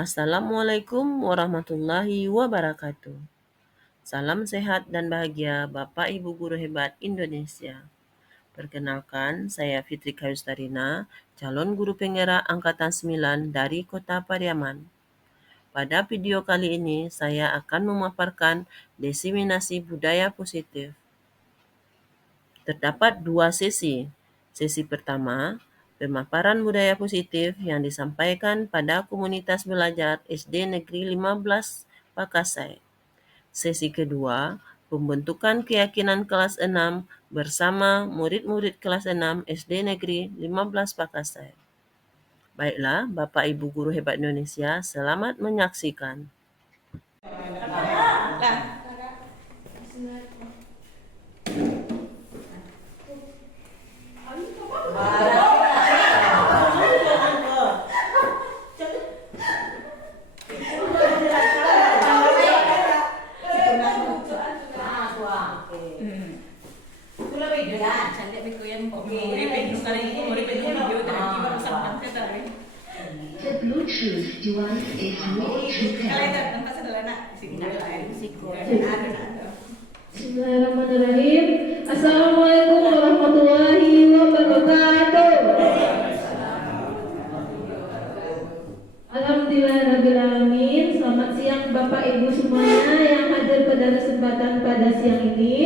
Assalamualaikum warahmatullahi wabarakatuh. Salam sehat dan bahagia Bapak Ibu guru hebat Indonesia. Perkenalkan, saya Fitri Kayustarina, calon guru penggerak angkatan 9 dari Kota Pariaman. Pada video kali ini, saya akan memaparkan diseminasi budaya positif. Terdapat dua sesi. Sesi pertama, pemaparan budaya positif yang disampaikan pada komunitas belajar SD Negeri 15 Pakasai. Sesi kedua, pembentukan keyakinan kelas 6 bersama murid-murid kelas 6 SD Negeri 15 Pakasai. Baiklah, Bapak Ibu guru hebat Indonesia, selamat menyaksikan. The Bluetooth device is ready to pair. Bismillahirrahmanirrahim. Assalamualaikum warahmatullahi wabarakatuh. Alhamdulillahirrahmanirrahim. Selamat siang Bapak Ibu semuanya yang hadir pada kesempatan pada siang ini.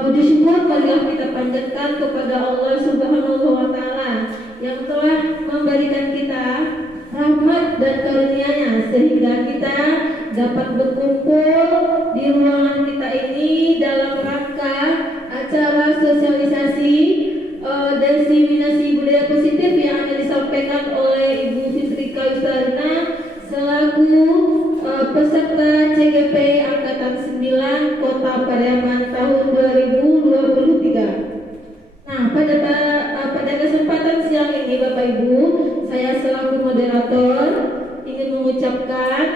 Puji syukur marilah kita panjatkan kepada Allah Subhanahu wa Ta'ala yang telah memberikan kita rahmat dan karunia-Nya sehingga kita dapat berkumpul di ruangan kita ini dalam rangka acara sosialisasi diseminasi budaya positif yang akan disampaikan oleh Ibu Fitri Kayustarina selaku peserta CGP Angkatan 9 Kota Pariaman tahun 2023. Nah, pada kesempatan siang ini Bapak Ibu, saya selaku moderator ingin mengucapkan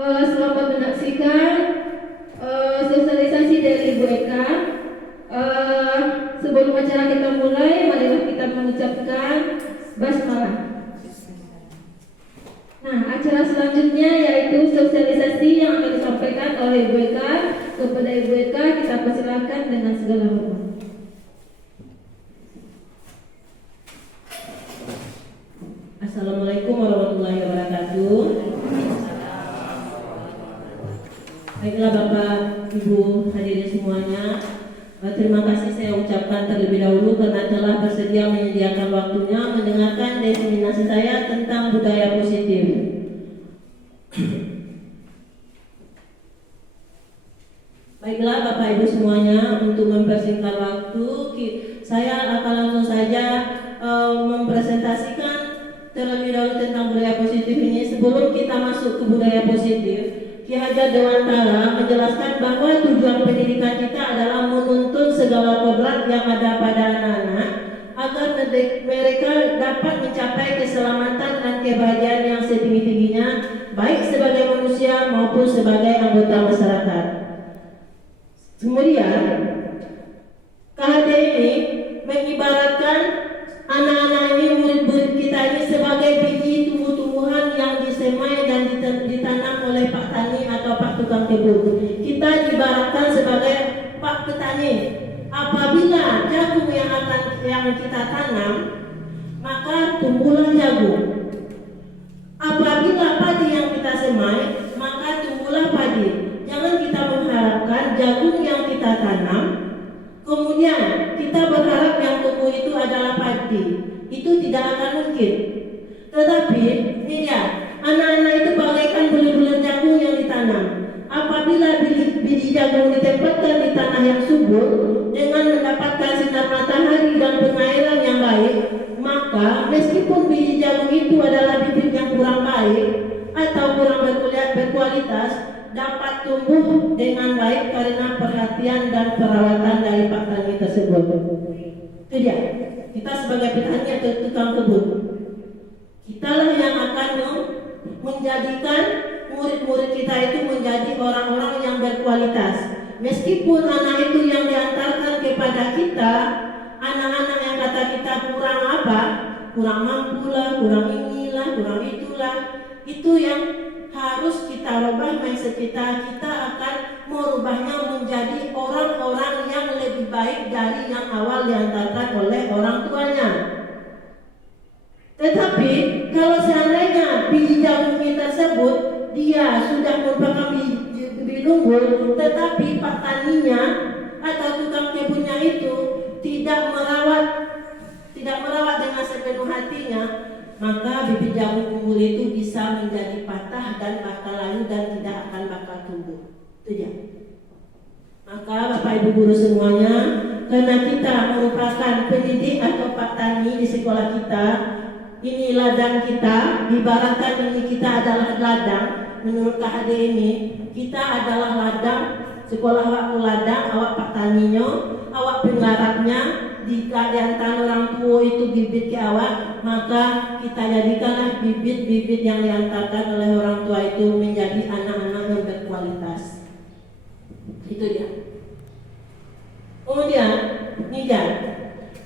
selamat menyaksikan sosialisasi dari Ibu Eka. Sebelum acara kita mulai, marilah kita mengucapkan basmalah. Nah, acara selanjutnya yaitu sosialisasi yang akan disampaikan oleh Ibu Eka. Kepada Ibu Eka kita persilakan dengan segala hormat. Assalamualaikum warahmatullahi wabarakatuh. Baiklah Bapak, Ibu, hadirin semuanya, terima kasih saya ucapkan terlebih dahulu karena telah bersedia menyediakan waktunya mendengarkan diseminasi saya tentang budaya positif. Baiklah Bapak Ibu semuanya, untuk mempersingkat waktu, saya akan langsung saja mempresentasikan terlebih dahulu tentang budaya positif ini. Sebelum kita masuk ke budaya positif, Ki Hajar Dewantara menjelaskan bahwa tujuan pendidikan kita adalah menuntun segala kodrat yang ada pada anak-anak agar mereka dapat mencapai keselamatan dan kebahagiaan yang setinggi-tingginya, baik sebagai manusia maupun sebagai anggota masyarakat. Kemudian, KHD ini mengibaratkan anak-anak ini, murid-murid kita ini sebagai biji tumbuh-tumbuhan yang disemai dan ditanam oleh Pak Tani atau Pak Tukang Kebun. Kita diibaratkan sebagai Pak Petani. Apabila jagung yang kita tanam, maka tumbuhlah jagung. Apabila padi yang kita semai, maka tumbuhlah padi. Jangan kita mengharapkan jagung yang kita tanam, kemudian kita berharap yang tumbuh itu adalah padi. Itu tidak akan mungkin. Tetapi, anak-anak itu bagaikan bulir-bulir jagung yang ditanam. Apabila biji jagung ditempatkan di tanah yang subur dengan mendapatkan sinar matahari dan pengairan yang baik, maka meskipun biji jagung itu adalah bibit yang kurang baik atau kurang berkualitas, dapat tumbuh dengan baik karena perhatian dan perawatan dari Pak Tani tersebut. Itu dia. Kita sebagai petani atau tukang kebun, kitalah yang akan menjadikan murid-murid kita itu menjadi orang-orang yang berkualitas. Meskipun anak itu yang diantarkan kepada kita, anak-anak yang kata kita kurang apa, kurang mampu lah, kurang inilah, kurang itu, itu yang harus kita rubah mindset kita. Kita akan merubahnya menjadi orang-orang yang lebih baik dari yang awal diantarkan oleh orang tuanya. Tetapi kalau seandainya biji jagung tersebut dia sudah merupakan biji unggul, tetapi petaninya atau tukang kebunnya itu tidak merawat dengan sepenuh hatinya, maka bibit jagung unggul itu bisa menjadi patah dan bakal layu dan tidak akan bakal tumbuh. Itu dia. Maka Bapak Ibu guru semuanya, karena kita merupakan pendidik atau petani di sekolah kita, ini ladang kita, ibaratkan ini kita adalah ladang. Menurut KHD ini, kita adalah ladang, sekolah waktu ladang, awak petaninya, awak penggarapnya, di antara orang tua itu bibit ke awak, maka kita jadikanlah bibit-bibit yang diantarkan oleh orang tua itu menjadi anak-anak yang berkualitas. Itu dia. Kemudian, Nija,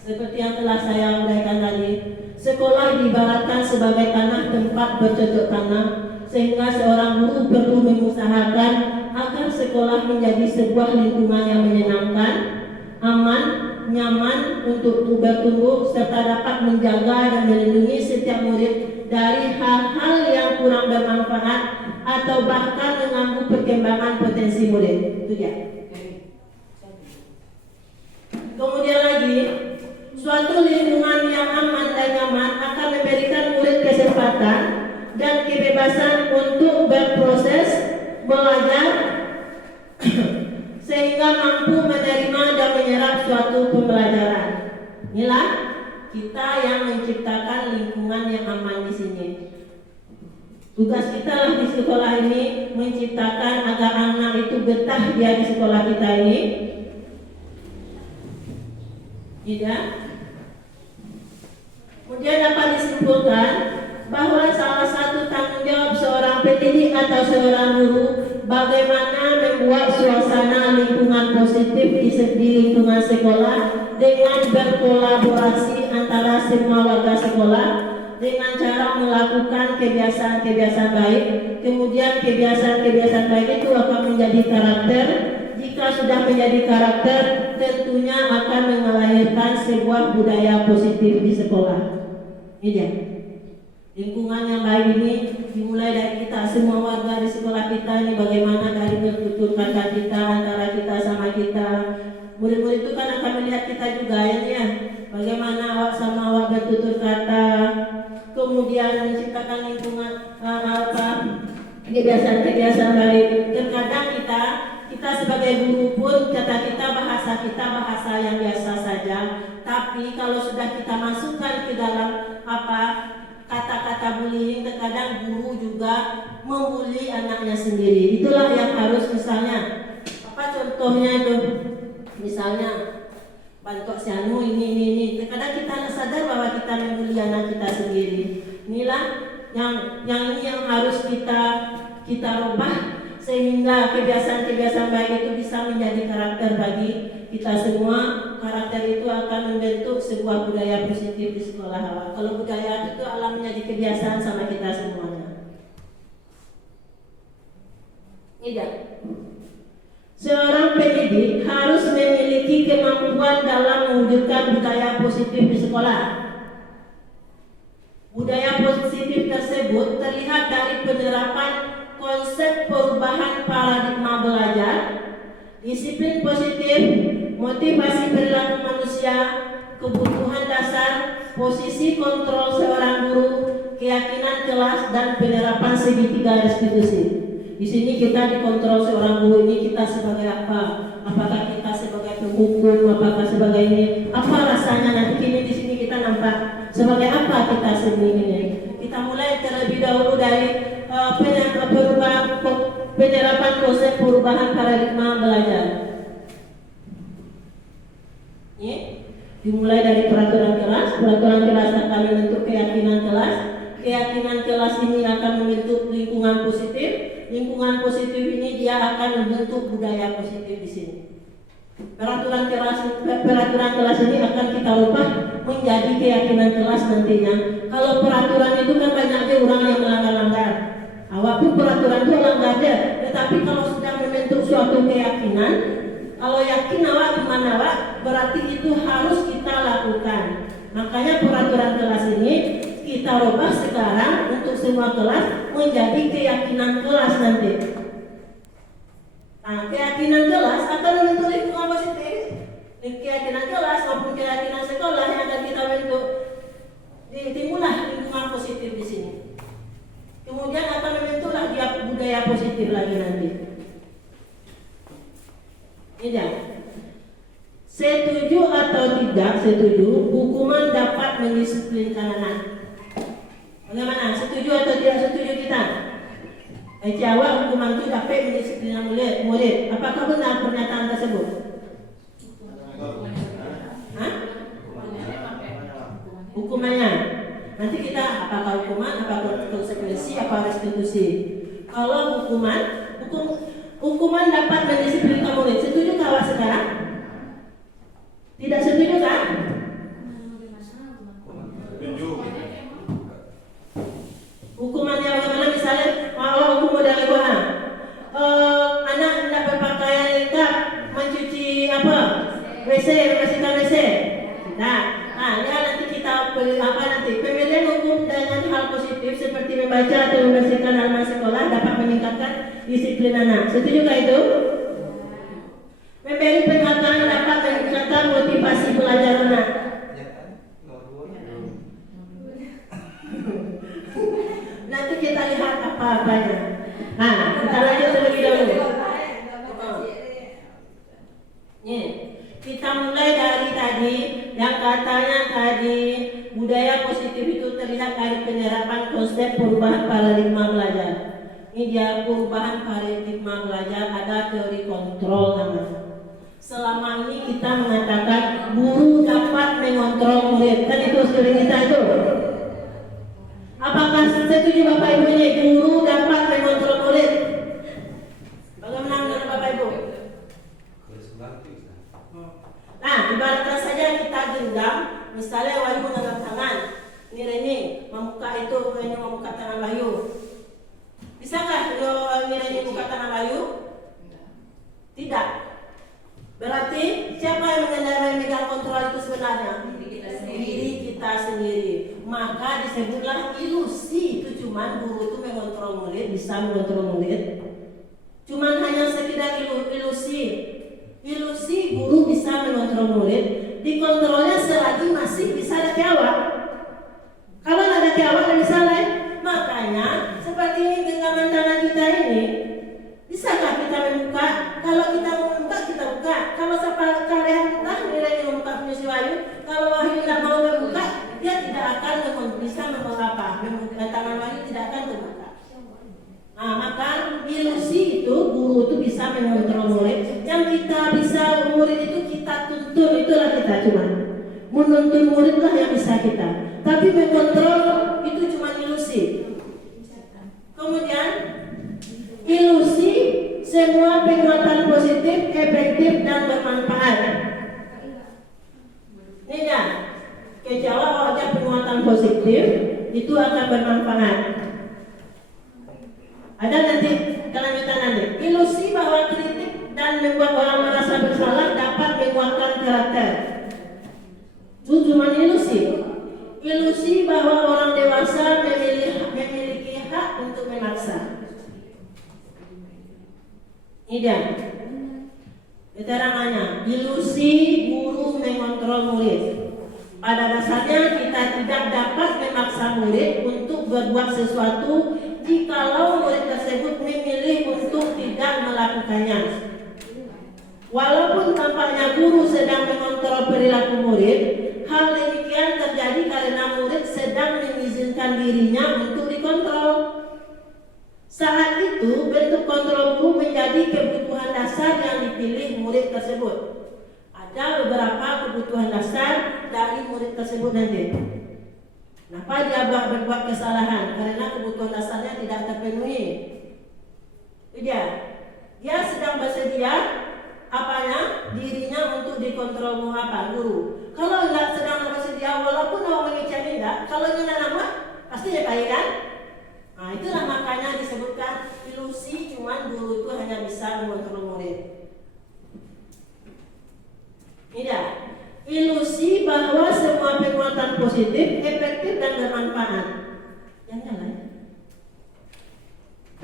seperti yang telah saya uraikan tadi, sekolah diibaratkan sebagai tanah tempat bercocok tanam, sehingga seorang guru perlu mengusahakan agar sekolah menjadi sebuah lingkungan yang menyenangkan, aman, nyaman untuk bertumbuh, serta dapat menjaga dan melindungi setiap murid dari hal-hal yang kurang bermanfaat atau bahkan mengganggu perkembangan potensi murid. Itu dia. Kemudian lagi, suatu lingkungan yang aman dan nyaman akan memberikan murid kesempatan dan kebebasan untuk berproses, belajar, sehingga mampu menerima dan menyerap suatu pembelajaran. Inilah kita yang menciptakan lingkungan yang aman di sini. Tugas kita lah di sekolah ini menciptakan agar anak itu betah dia di sekolah kita ini. Tidak. Kemudian dapat disimpulkan bahwa salah satu tanggung jawab seorang pendidik atau seorang guru bagaimana membuat suasana lingkungan positif di lingkungan sekolah dengan berkolaborasi antara semua warga sekolah dengan cara melakukan kebiasaan-kebiasaan baik. Kemudian kebiasaan-kebiasaan baik itu akan menjadi karakter. Jika sudah menjadi karakter, tentunya akan melahirkan sebuah budaya positif di sekolah. Ini dia. Lingkungan yang baik ini dimulai dari kita semua warga di sekolah kita ini, bagaimana dari bertutur kata kita antara kita sama kita. Murid-murid itu kan akan melihat kita juga ya. Bagaimana awak sama awak bertutur kata, kemudian menciptakan lingkungan kebiasaan-kebiasaan baik. Terkadang kita sebagai guru pun kata kita bahasa yang biasa saja, tapi kalau sudah kita masukkan ke dalam kata-kata bullying, terkadang guru juga membuli anaknya sendiri. Itulah yang harus, misalnya contohnya itu, misalnya bantu si anu ini. Terkadang kita sadar bahwa kita membuli anak kita sendiri. Inilah yang ini yang harus kita rubah, sehingga kebiasaan-kebiasaan baik itu bisa menjadi karakter bagi kita semua. Karakter itu akan membentuk sebuah budaya positif di sekolah awal. Kalau budaya itu alam menjadi kebiasaan sama kita semuanya. Tidak. Seorang pendidik harus memiliki kemampuan dalam mewujudkan budaya positif di sekolah. Budaya positif tersebut terlihat dari penerapan konsep perubahan paradigma belajar, disiplin positif, motivasi perilaku manusia, kebutuhan dasar, posisi kontrol seorang guru, keyakinan kelas, dan penerapan segitiga restitusi. Di sini kita dikontrol seorang guru ini, kita sebagai apa? Apakah kita sebagai penghukum? Apakah sebagai ini? Apa rasanya nanti kini di sini kita nampak sebagai apa kita sendiri? Kita mulai terlebih dahulu dari penerapan konsep perubahan paradigma belajar. Ya, dimulai dari peraturan kelas akan membentuk keyakinan kelas. Keyakinan kelas ini akan membentuk lingkungan positif. Lingkungan positif ini dia akan membentuk budaya positif di sini. Peraturan kelas ini akan kita ubah menjadi keyakinan kelas nantinya. Kalau peraturan itu kan banyaknya orang yang melanggar suatu keyakinan. Kalau yakin awak iman awak, berarti itu harus kita lakukan. Makanya peraturan kelas ini kita rubah sekarang untuk semua kelas menjadi keyakinan kelas nanti. Nah, keyakinan kelas akan membentuk lingkungan positif. Keyakinan kelas maupun keyakinan sekolah yang akan kita bentuk, timbullah lingkungan positif di sini. Kemudian akan membentuklah dia budaya positif lagi nanti. Tidak. Setuju atau tidak setuju, hukuman dapat mendisiplinkan anak. Bagaimana? Setuju atau tidak setuju kita? Jawab, hukuman itu dapat mendisiplinkan murid. Apakah benar pernyataan tersebut? Hah? Hukumannya. Nanti kita apakah hukuman, apakah konsekuensi, apa restitusi. Kalau hukuman dapat mendisiplinkan murid. Setuju kawan sekarang? Tidak setuju kan? Hukumannya bagaimana? Misalnya kalau hukum modal gua, anak tidak berpakaian lengkap, mencuci apa? WC, membersihkan WC. Nah, ya nanti kita pemilihan hukum dengan hal positif seperti membaca atau membersihkan halaman sekolah dapat meningkatkan disiplin anak. Setujukah itu? Memberi penghargaan dapat meningkatkan motivasi belajar anak. Nanti kita lihat apa-apanya. Nah, kita lanjut terlebih dahulu. Nih, kita mulai dari tadi yang katanya tadi budaya positif itu terlihat dari penyerapan konsep perubahan paradigma belajar. Ini dia perubahan paradigma belajar, ada teori kontrol namanya. Selama ini kita mengatakan guru dapat mengontrol murid, kan itu sering kita itu. Apakah setuju Bapak Ibu ini guru dapat mengontrol murid? Bagaimana menurut Bapak Ibu? Nah, ibaratkan saja kita genggam, misalnya Wahyu mengangkat tangan, Nireni membuka tangan Wahyu. Bisakah Nireni buka tangan Wahyu? Tidak. Berarti siapa yang memegang kontrol itu sebenarnya? Diri kita sendiri. Maka disebutlah ilusi. Itu cuman guru itu mengontrol murid, bisa mengontrol murid. Cuman hanya sekedar ilusi. Ilusi guru bisa mengontrol murid. Dikontrolnya selagi masih bisa ada jawab. Kalau ada jawab dan bisa lain. Makanya seperti ini genggaman tangan kita ini. Bisakah kita membuka? Kalau kita membuka, kita buka. Kalau siapa kalian nilai membuka punya si Wahyu, kalau Wahyu tidak mau membuka, dia tidak akan bisa membuka. Tangan Wahyu tidak akan terbuka. Nah, maka ilusi itu guru itu bisa mengontrol murid. Yang kita bisa murid itu kita tuntun, itulah kita cuma menuntun muridlah yang bisa kita. Tapi mengontrol itu cuma ilusi. Kemudian ilusi semua penguatan positif, efektif dan bermanfaat. Ini ya, kalau ada penguatan positif itu akan bermanfaat. Ada nanti kelanjutan nanti. Ilusi bahwa kritik dan membuat orang merasa bersalah dapat menguatkan karakter. Itu cuma ilusi. Ilusi bahwa orang dewasa memiliki hak untuk memaksa. Ini dia. Keterangannya, ilusi guru mengontrol murid. Pada dasarnya kita tidak dapat memaksa murid untuk berbuat sesuatu jikalau murid tersebut memilih untuk tidak melakukannya. Walaupun tampaknya guru sedang mengontrol perilaku murid, hal demikian terjadi karena murid sedang mengizinkan dirinya untuk dikontrol. Saat itu bentuk kontrol guru menjadi kebutuhan dasar yang dipilih murid tersebut. Ada beberapa kebutuhan dasar dari murid tersebut nanti. Kenapa dia berbuat kesalahan? Karena kebutuhan dasarnya tidak terpenuhi. Dia sedang bersedia dirinya untuk dikontrol guru. Kalau tidak sedang bersedia, walaupun mau mengicami tidak, kalau tidak nama pasti dia baik kan? Nah, itulah makanya disebutkan ilusi, cuman guru itu hanya bisa mengontrol murid. bahwa semua penguatan positif efektif dan bermanfaat. Yang lain.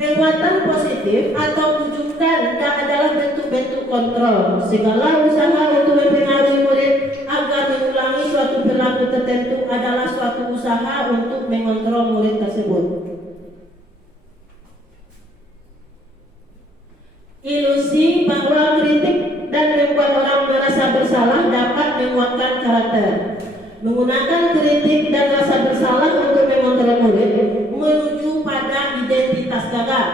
Penguatan positif atau rujukan adalah bentuk-bentuk kontrol segala usaha untuk mempengaruhi murid agar mengulangi suatu perilaku tertentu adalah suatu usaha untuk mengontrol murid tersebut. Ilusi bahwa kritik dan membuat orang merasa bersalah dapat menguatkan karakter. Menggunakan kritik dan rasa bersalah untuk mengontrol murid menuju pada identitas gagal.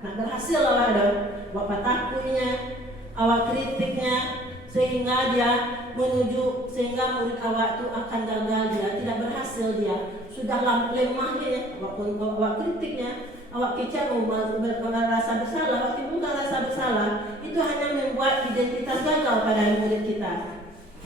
Nah, berhasil awak dong, bapak takutnya, awak kritiknya, sehingga dia sehingga murid awak itu akan gagal, dia tidak berhasil, dia sudah lemah dia, awak kritiknya, awak kecil merasa bersalah, awak timbulkan rasa bersalah, itu hanya membuat identitas gagal pada murid kita.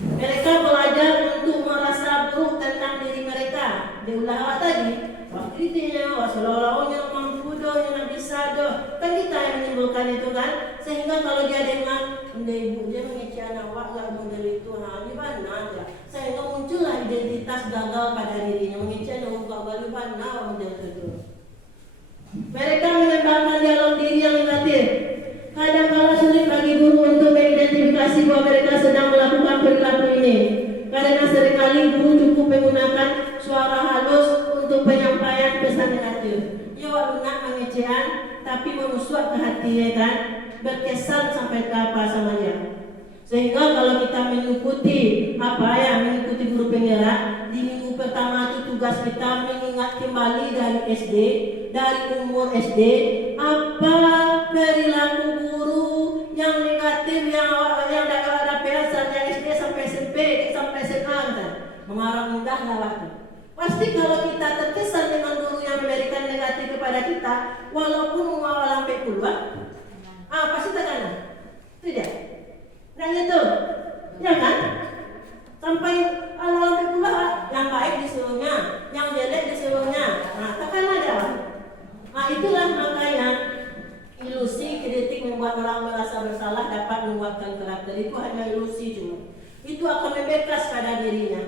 Mereka belajar untuk merasa buruk tentang diri mereka. Diulah awak tadi, awak kritiknya, awak seolah-olahnya mampu doh, yang bisa doh. Kan kita yang menimbulkan itu kan. Sehingga kalau dia dengar, ibu dia mengecek anak awak nggak model itu, di mana aja. Sehingga muncullah identitas gagal pada dirinya, mengecek anak awak di mana model itu. Mereka mengembangkan dialog diri yang negatif. Kadang-kala sulit bagi guru untuk mengidentifikasi bahwa mereka sedang melakukan perilaku ini. Karena seringkali guru cukup menggunakan suara halus untuk penyampaian pesan negatif. Ya walaupun mengecehan, tapi menusuk ke hatinya kan, berkesan sampai ke apa sama dia. Sehingga kalau kita mengikuti guru penggerak, di minggu pertama itu tugas kita mengingat kembali dari SD, dari umur SD, apa perilaku guru yang negatif yang ada dari SD sampai SMP sampai SMA kan, mengarang mudah waktu. Pasti kalau kita terkesan dengan guru yang memberikan negatif kepada kita, walaupun awal sampai keluar, pasti tekanan, tidak? Nah itu, ya kan? Sampai sampai keluar, yang baik disuruhnya, yang jelek disuruhnya. Nah, tekan aja. Nah, itulah makanya ilusi kritik membuat orang merasa bersalah dapat menguatkan karakter. Itu hanya ilusi cuma. Itu akan membekas pada dirinya.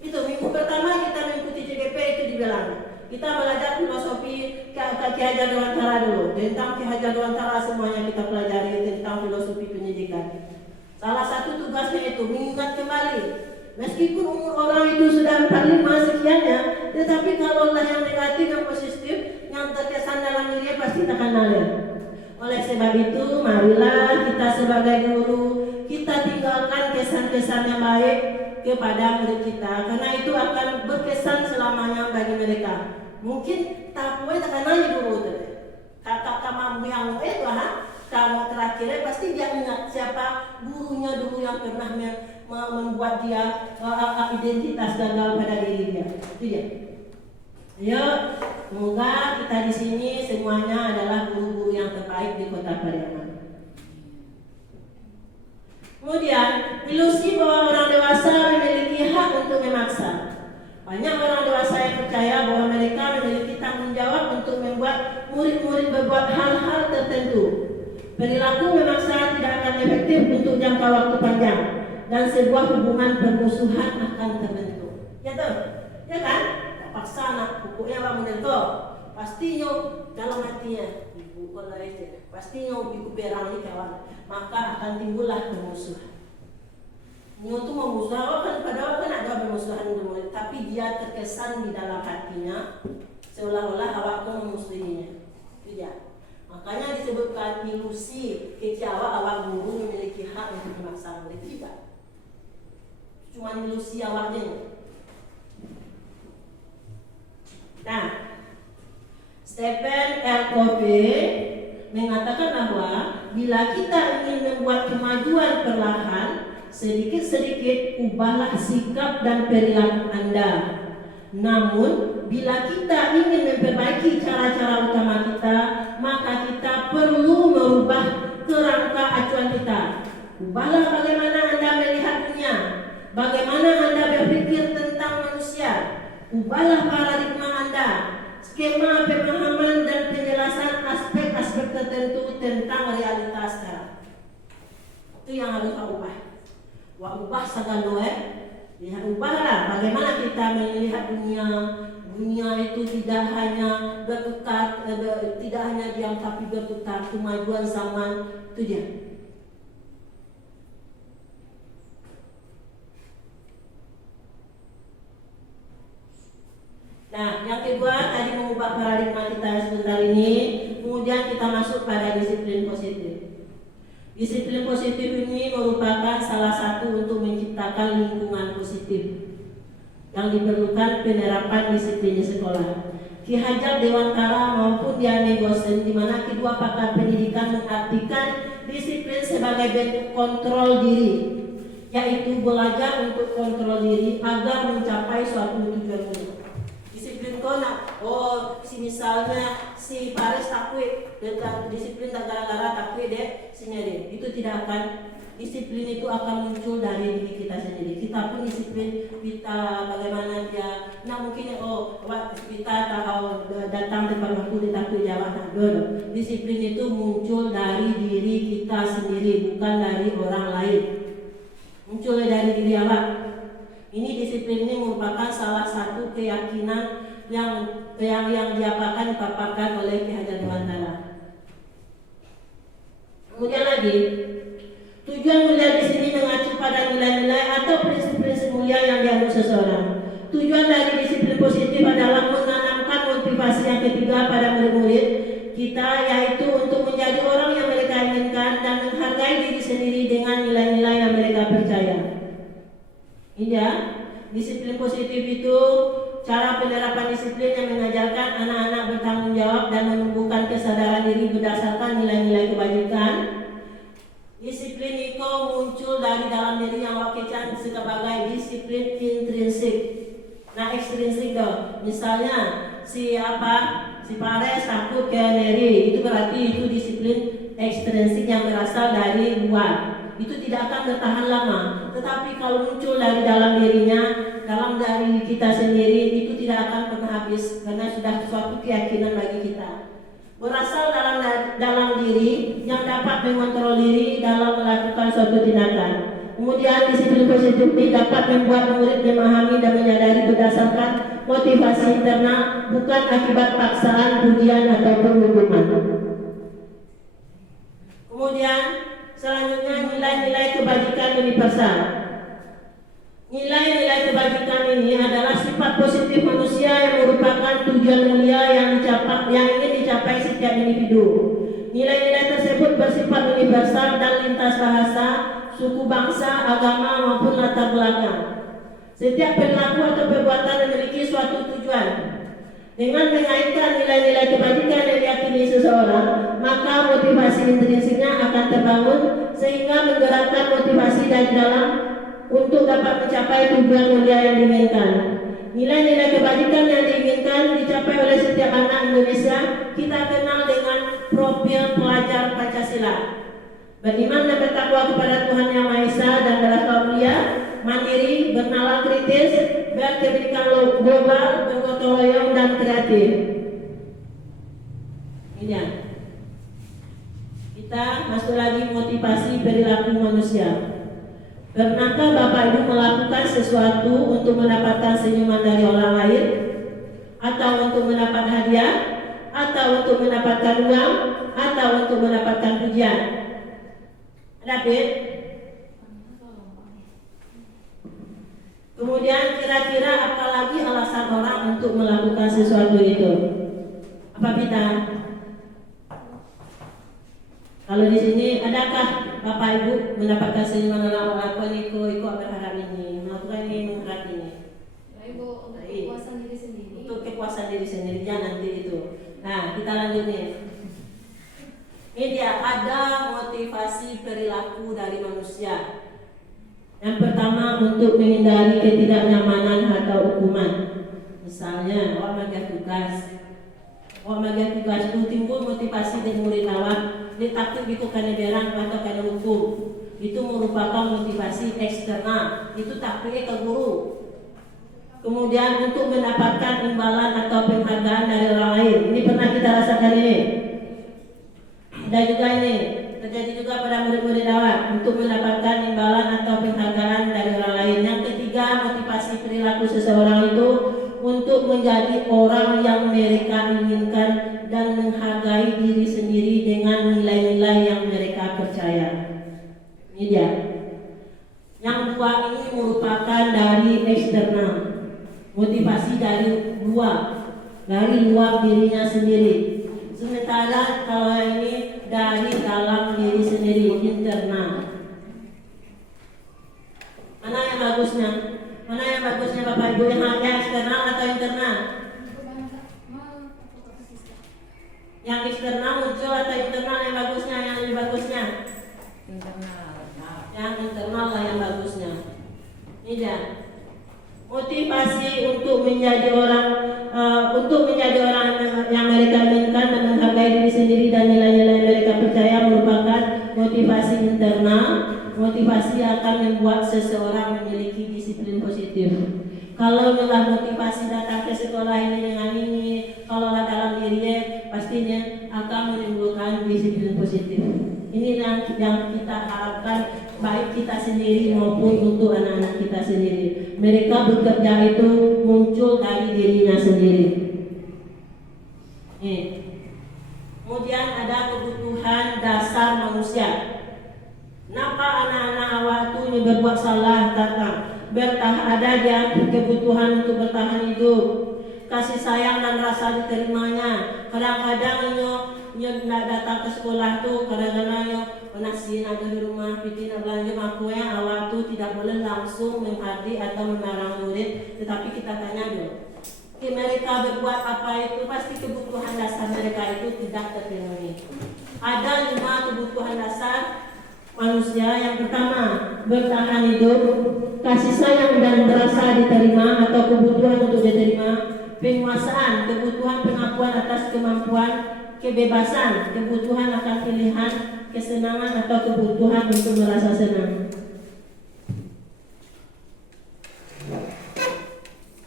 Itu minggu pertama kita mengikuti CGP itu dibilang. Kita belajar filosofi Ki Hajar Dewantara dulu. Tentang Ki Hajar Dewantara semuanya kita pelajari tentang filosofi pendidikan. Salah satu tugasnya itu mengingat kembali. Meskipun umur orang itu sudah 45 sekiannya, tetapi kalau yang negatif, yang positif, yang terkesan dalam dirinya pasti akan ngalir. Oleh sebab itu, marilah kita sebagai guru, kita tinggalkan kesan-kesan yang baik kepada murid kita, karena itu akan berkesan selamanya bagi mereka. Mungkin tak boleh tekan lagi guru itu. Kakak mampu yang itu kalau terakhirnya pasti dia ingat siapa gurunya dulu yang pernah membuat dia identitas gagal pada diri dia. Itu dia. Ayo, semoga kita di sini semuanya adalah guru-guru yang terbaik di Kota Pariaman. Kemudian, ilusi bahwa orang dewasa memiliki hak untuk memaksa. Banyak orang dewasa yang percaya bahwa mereka memiliki tanggung jawab untuk membuat murid-murid berbuat hal-hal tertentu. Perilaku memaksa tidak akan efektif untuk jangka waktu panjang dan sebuah hubungan permusuhan akan terbentuk. Ya toh? Ya kan? Paksa anak pokoknya apa menentu. Pastinya dalam hatinya ibu kalau itu pastinya ibu berani kawan, maka akan timbullah permusuhan. Nyo tu memusuhan kan padahal kan ada permusuhan dulu, tapi dia terkesan di dalam hatinya seolah-olah awak tu memusuhinya. Tidak. Makanya disebutkan ilusi kecewa awak guru memiliki hak untuk memaksa murid. Tidak. Cuma ilusi awaknya. Nah, Stephen R. Covey mengatakan bahwa bila kita ingin membuat kemajuan perlahan, sedikit-sedikit ubahlah sikap dan perilaku Anda. Namun, bila kita ingin memperbaiki cara-cara utama kita, maka kita perlu merubah kerangka acuan kita. Ubahlah bagaimana Anda melihat dunia, bagaimana Anda berpikir tentang manusia. Ubahlah paradigma Anda, skema pemahaman dan penjelasan aspek-aspek tertentu tentang realitas sekarang. Itu yang harus kita ubah. Wah ubah segala Ubahlah bagaimana kita melihat dunia. Dunia itu tidak hanya berputar, tidak hanya diam tapi berputar. Kemajuan zaman itu dia. Nah, yang kedua tadi mengubah paradigma kita sebentar ini, kemudian kita masuk pada disiplin positif. Disiplin positif ini merupakan salah satu untuk menciptakan lingkungan positif yang diperlukan penerapan disiplin di sekolah. Ki Hajar Dewantara maupun Diane Gosen, di mana kedua pakar pendidikan mengartikan disiplin sebagai bentuk kontrol diri, yaitu belajar untuk kontrol diri agar mencapai suatu tujuan. Disiplin kona, misalnya si Paris takwi dan disiplin tak gara-gara takwi deh sinyari, itu tidak akan. Disiplin itu akan muncul dari diri kita sendiri. Kita pun disiplin, kita bagaimana dia. Nah mungkin kita tahu datang tempat waktu ditakwi jawab. Disiplin itu muncul dari diri kita sendiri, bukan dari orang lain. Muncul dari diri awak. Ini disiplin ini merupakan salah satu keyakinan yang dipaparkan oleh Ki Hajar Dewantara. Kemudian lagi, tujuan mulia di sini mengacu pada nilai-nilai atau prinsip-prinsip mulia yang dianut seseorang. Tujuan dari disiplin positif adalah menanamkan motivasi yang ketiga pada murid-murid kita, yaitu untuk menjadi orang yang mereka inginkan dan menghargai diri sendiri dengan nilai-nilai yang mereka percaya. Ini ya, disiplin positif itu cara penerapan disiplin yang mengajarkan anak-anak bertanggung jawab dan menumbuhkan kesadaran diri berdasarkan nilai-nilai kebajikan. Disiplin itu muncul dari dalam diri yang wakilan sebagai disiplin intrinsik. Nah, ekstrinsik dong. Misalnya si Pares takut ke Neri, itu berarti itu disiplin ekstrinsik yang berasal dari luar. Itu tidak akan bertahan lama. Tetapi kalau muncul dari dalam dirinya, dalam dari kita sendiri, itu tidak akan pernah habis karena sudah suatu keyakinan bagi kita. Berasal dalam diri yang dapat mengontrol diri dalam melakukan suatu tindakan. Kemudian disiplin positif ini dapat membuat murid memahami dan menyadari berdasarkan motivasi internal, bukan akibat paksaan, pujian ataupun hukuman. Kemudian selanjutnya nilai-nilai kebajikan universal. Nilai-nilai kebajikan ini adalah sifat positif manusia yang merupakan tujuan mulia yang ingin dicapai setiap individu. Nilai-nilai tersebut bersifat universal dan lintas bahasa, suku, bangsa, agama maupun latar belakang. Setiap perilaku atau perbuatan memiliki suatu tujuan. Dengan mengaitkan nilai-nilai kebajikan yang diyakini seseorang, maka motivasi intrinsiknya akan terbangun sehingga menggerakkan motivasi dari dalam untuk dapat mencapai tujuan mulia yang diinginkan. Nilai-nilai kebajikan yang diinginkan dicapai oleh setiap anak Indonesia kita kenal dengan profil pelajar Pancasila. Beriman dan bertakwa kepada Tuhan Yang Maha Esa dan berakhlak mulia, mandiri, bernalar kritis, berkebijakan global, bergotong royong dan kreatif. Ini ya. Kita masuk lagi motivasi perilaku manusia. Pernahkah Bapak Ibu melakukan sesuatu untuk mendapatkan senyuman dari orang lain, atau untuk mendapat hadiah, atau untuk mendapatkan uang, atau untuk mendapatkan pujian? Dapat? Kemudian kira-kira apalagi alasan orang untuk melakukan sesuatu itu? Apa kita? Kalau di sini adakah Bapak Ibu mendapatkan senyuman orang iku berharap ini, melakukan ini, mengharap ini? Ibu untuk kepuasan diri sendiri. Untuk kepuasan diri sendiri ya nanti itu. Nah, kita lanjut nih. Ini dia, ada motivasi perilaku dari manusia. Yang pertama, untuk menghindari ketidaknyamanan atau hukuman. Misalnya, orang bagi tugas itu timbul motivasi dari murid awak. Dia takut itu karena berang atau karena hukum. Itu merupakan motivasi eksternal. Itu takutnya ke guru. Kemudian untuk mendapatkan imbalan atau penghargaan dari orang lain. Ini pernah kita rasakan ini. Dan juga ini terjadi juga pada murid-murid awak untuk mendapatkan imbalan atau penghargaan dari orang lain. Yang ketiga, menjadi orang yang mereka inginkan dan menghargai diri sendiri dengan nilai-nilai yang mereka percaya. Ini dia. Yang dua ini merupakan dari eksternal, motivasi dari luar dirinya sendiri. Sementara kalau ini dari dalam diri sendiri, internal. Mana yang bagusnya? Mana yang bagusnya Bapak Ibu, yang eksternal atau internal? Yang eksternal muncul atau internal yang bagusnya, yang lebih bagusnya? Yang internal lah yang bagusnya. Ini dia. Motivasi untuk menjadi orang yang mereka inginkan dan menghargai diri sendiri dan nilai-nilai mereka percaya merupakan motivasi internal. Motivasi akan membuat seseorang memiliki disiplin positif. Kalau nilai motivasi datang ke sekolah ini dengan ini, kalau dalam dirinya pastinya akan menimbulkan disiplin positif. Ini yang kita harapkan baik kita sendiri maupun untuk anak-anak kita sendiri. Mereka bekerja itu muncul dari dirinya sendiri. Kemudian ada kebutuhan dasar manusia. Kenapa anak-anak awak itu berbuat salah ada dia kebutuhan untuk bertahan hidup, kasih sayang dan rasa diterimanya. Kadang-kadang nyo nak datang ke sekolah tu, kadang-kadang nyo nasi ada di rumah, piti nak belanja aku yang awak tu tidak boleh langsung menghardik atau memarah murid, tetapi kita tanya dulu. Mereka berbuat apa itu pasti kebutuhan dasar mereka itu tidak terpenuhi. Ada 5 kebutuhan dasar manusia. Yang pertama, bertahan hidup, kasih sayang dan merasa diterima atau kebutuhan untuk diterima, penguasaan, kebutuhan pengakuan atas kemampuan, kebebasan, kebutuhan akan pilihan, kesenangan atau kebutuhan untuk merasa senang.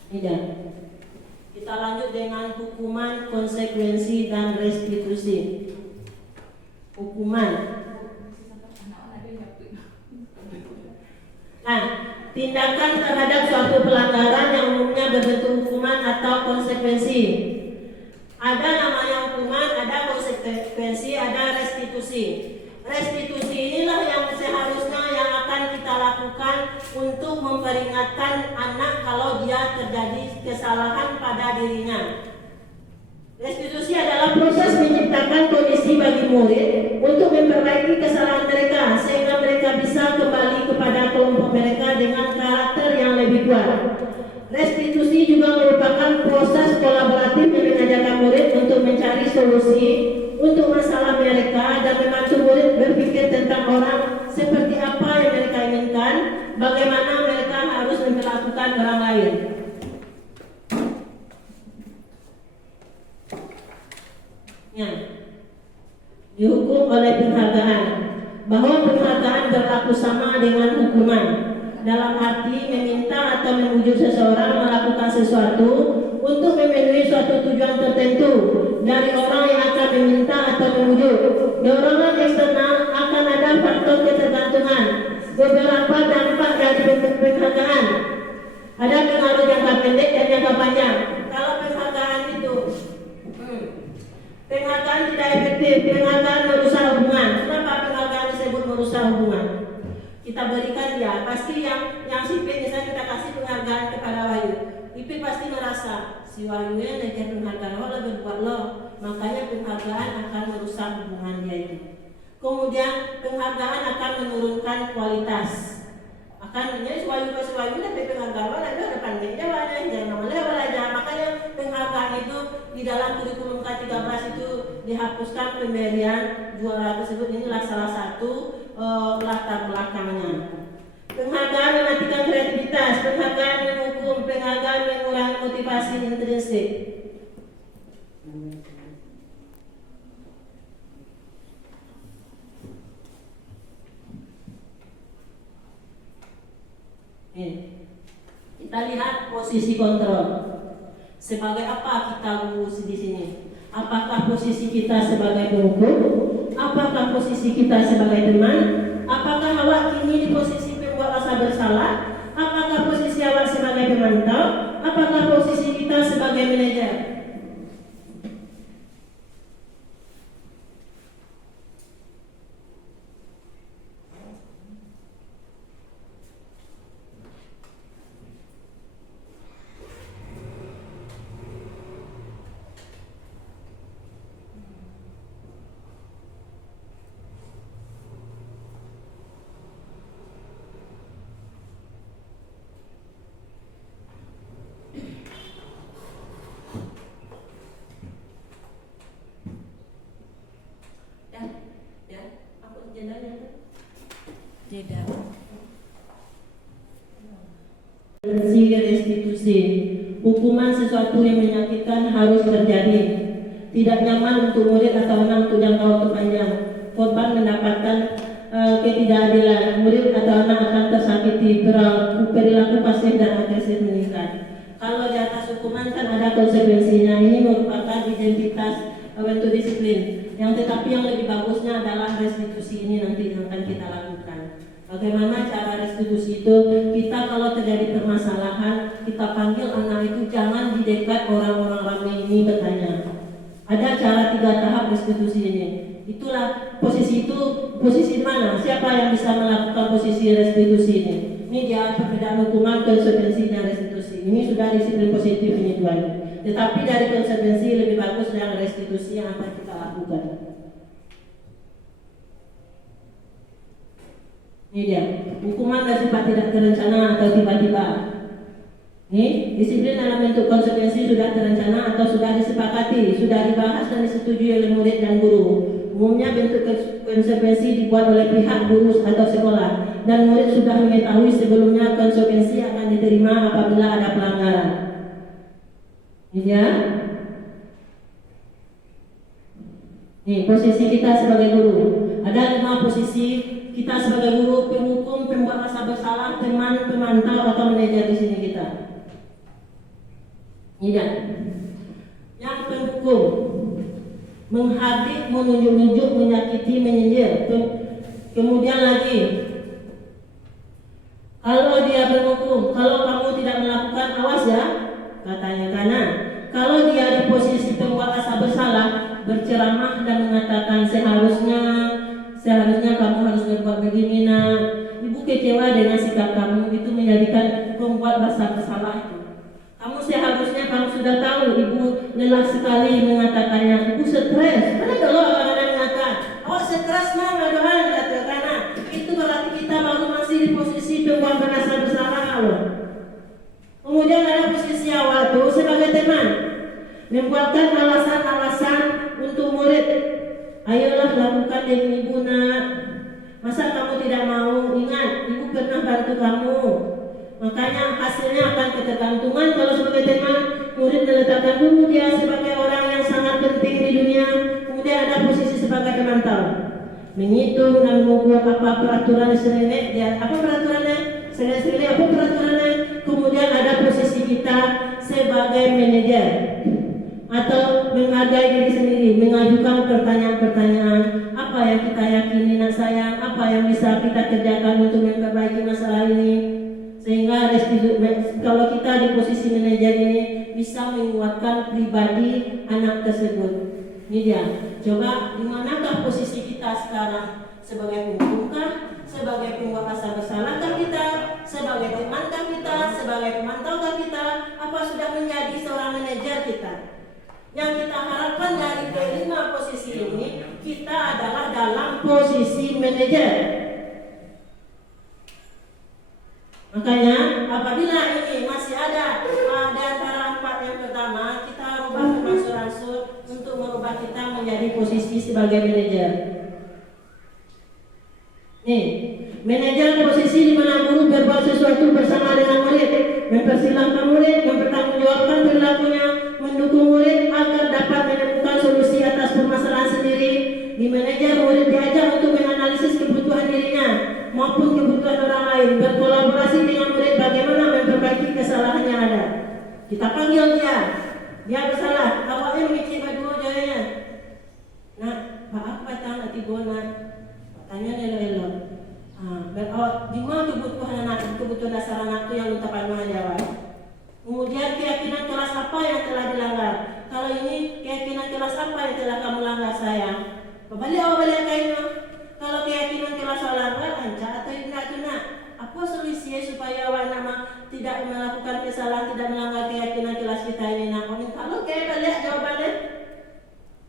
Tidak. Kita lanjut dengan hukuman, konsekuensi dan restitusi. Hukuman. Tindakan terhadap suatu pelanggaran yang umumnya berbentuk hukuman atau konsekuensi. Ada namanya hukuman, ada konsekuensi, ada restitusi. Restitusi inilah yang seharusnya yang akan kita lakukan untuk memperingatkan anak kalau dia terjadi kesalahan pada dirinya. Restitusi adalah proses menciptakan kondisi bagi murid untuk memperbaiki kesalahan mereka sehingga mereka bisa kembali kepada kelompok mereka dengan karakter yang lebih kuat. Restitusi juga merupakan proses kolaboratif yang mengajarkan murid untuk mencari solusi untuk masalah mereka dan memacu murid berpikir tentang orang seperti apa yang mereka inginkan, bagaimana mereka harus memperlakukan orang lain. Dihukum oleh penghargaan, bahwa penghargaan berlaku sama dengan hukuman, dalam arti meminta atau memujuk seseorang melakukan sesuatu untuk memenuhi suatu tujuan tertentu dari orang yang akan meminta atau memujuk. Dorongan eksternal akan ada faktor ketergantungan. Beberapa dampak dari penghargaan, ada pengaruh jangka pendek dan jangka panjang. Kalau penghargaan itu penghargaan tidak efektif, penghargaan merusak hubungan. Kenapa penghargaan disebut merusak hubungan? Kita berikan dia, pasti yang sipit, misalnya kita kasih penghargaan kepada Wahyu, Ipit pasti merasa si Wahyu yang ngejar penghargaan, lo berbuat lo, makanya penghargaan akan merusak hubungan dia itu. Kemudian penghargaan akan menurunkan kualitas. Akan menjadi Wahyu tapi penghargaan itu ada pandangnya banyak, jangan boleh belajar. Makanya penghargaan itu di dalam kurikulum K13 itu dihapuskan pemberian juara tersebut. Inilah salah satu latar belakangnya. Penghargaan mematikan kreativitas, penghargaan menghukum, penghargaan mengurangi motivasi intrinsik. Kita lihat posisi kontrol. Sebagai apa kita lulus di sini? Apakah posisi kita sebagai penghukum? Apakah posisi kita sebagai teman? Apakah awak kini di posisi pembuat rasa bersalah? Apakah posisi awak sebagai pemantau? apakah posisi kita sebagai manajer? Ya, aku jendelanya. Jeda. Restitusi. Hukuman sesuatu yang menyakitkan harus terjadi. Tidak nyaman untuk murid atau anak untuk jangka waktu panjang. Korban mendapatkan ketidakadilan. Murid atau anak akan tersakiti. Perilaku pasif dan agresif meningkat. Kalau di atas hukuman kan ada konsekuensinya. Ini merupakan identitas bentuk disiplin. Tetapi yang lebih bagusnya adalah restitusi ini nanti yang akan kita lakukan. Bagaimana cara restitusi itu? Kita kalau terjadi permasalahan, kita panggil anak itu, jangan di dekat orang-orang ramai ini bertanya. Ada cara 3 tahap restitusi ini. Itulah posisi itu, posisi mana? Siapa yang bisa melakukan posisi restitusi ini? Ini dia perbedaan hukuman, konsekuensi dan restitusi. Ini sudah disiplin positif ini Tuhan. Tetapi dari konsekuensi lebih bagus yang restitusi yang akan kita lakukan. Ini dia, hukuman bersifat tidak terencana atau tiba-tiba. Ini disiplin dalam bentuk konsekuensi sudah terencana atau sudah disepakati, sudah dibahas dan disetujui oleh murid dan guru. Umumnya bentuk konsekuensi dibuat oleh pihak guru atau sekolah, dan murid sudah mengetahui sebelumnya konsekuensi akan diterima apabila ada pelanggaran. Ini dia. Nih, posisi kita sebagai guru. Ada 5 posisi kita sebagai guru: penghukum, pembuat rasa bersalah, teman, pemantau, atau manajer di sini kita. Ini dia. Yang penghukum, menghardik, menunjuk-nunjuk, menyakiti, menyindir. Kemudian lagi, kalau dia berhukum, kalau kamu tidak melakukan, awas ya, katanya. Karena kalau dia di posisi pembuat rasa bersalah, berceramah dan mengatakan seharusnya kamu harus berbuat begini, nak. Ibu kecewa dengan sikap kamu, itu menjadikan pembuat rasa bersalah itu. Kamu sudah tahu, ibu lelah sekali mengatakannya, ibu stres. Mana kalau orang-orang mengatakan, oh stres mah, mudah-mudahan kata, karena itu berarti kita baru masih di posisi pembuat rasa bersalah loh. Kemudian ada posisi awal tuh sebagai teman, membuatkan alasan-alasan untuk murid. Ayolah lakukan demi ibu, nak. Masa kamu tidak mau? Ingat, ibu pernah bantu kamu. Makanya hasilnya akan ketergantungan. Kalau sebagai teman, murid meletakkan dulu dia sebagai orang yang sangat penting di dunia. Kemudian ada posisi sebagai pemantau, menghitung dan mengukur apa peraturan serentak dia, apa peraturannya, serentak apa peraturannya. Kemudian ada posisi kita sebagai manajer, atau menghargai diri sendiri, mengajukan pertanyaan-pertanyaan, apa yang kita yakini, nak sayang, apa yang bisa kita kerjakan untuk memperbaiki masalah ini, sehingga kalau kita di posisi manajer ini bisa menguatkan pribadi anak tersebut. Ini dia. Coba di manakah posisi kita sekarang? Sebagai penghukumkah? Sebagai pembuat rasa bersalahkah kita? Sebagai temankah kita? Sebagai pemantaukah kita? Apa sudah menjadi seorang manajer kita? Yang kita harapkan dari kelima posisi ini, kita adalah dalam posisi manajer. Makanya apabila ini masih ada di antara 4 yang pertama, kita rubah berangsur-angsur untuk merubah kita menjadi posisi sebagai manajer. Nih, manajer posisi di mana guru berbuat sesuatu bersama dengan murid, mempersilahkan murid, mempertanggungjawabkan perilakunya, mendukung murid agar dapat menemukan solusi atas permasalahan sendiri. Di manajer, murid diajak untuk menganalisis kebutuhan dirinya maupun kebutuhan orang lain, berkolaborasi dengan murid bagaimana memperbaiki kesalahan yang ada. Kita panggil dia bersalah, awalnya mengicip baju jayanya. Nah, apa tak nanti nak? Tanya elok-elok. Di mana kebutuhan dasar anak itu yang lu tak pernah jawab. Kemudian kelas apa yang telah kamu langgar sayang? Balik kainnya. Kalau keyakinan kelas langgar, lancar atau tidak tu nak? Apa solusinya supaya awak nama tidak melakukan kesalahan, tidak melanggar keyakinan kelas kita ini nak? Kalau kayak balik jawabannya,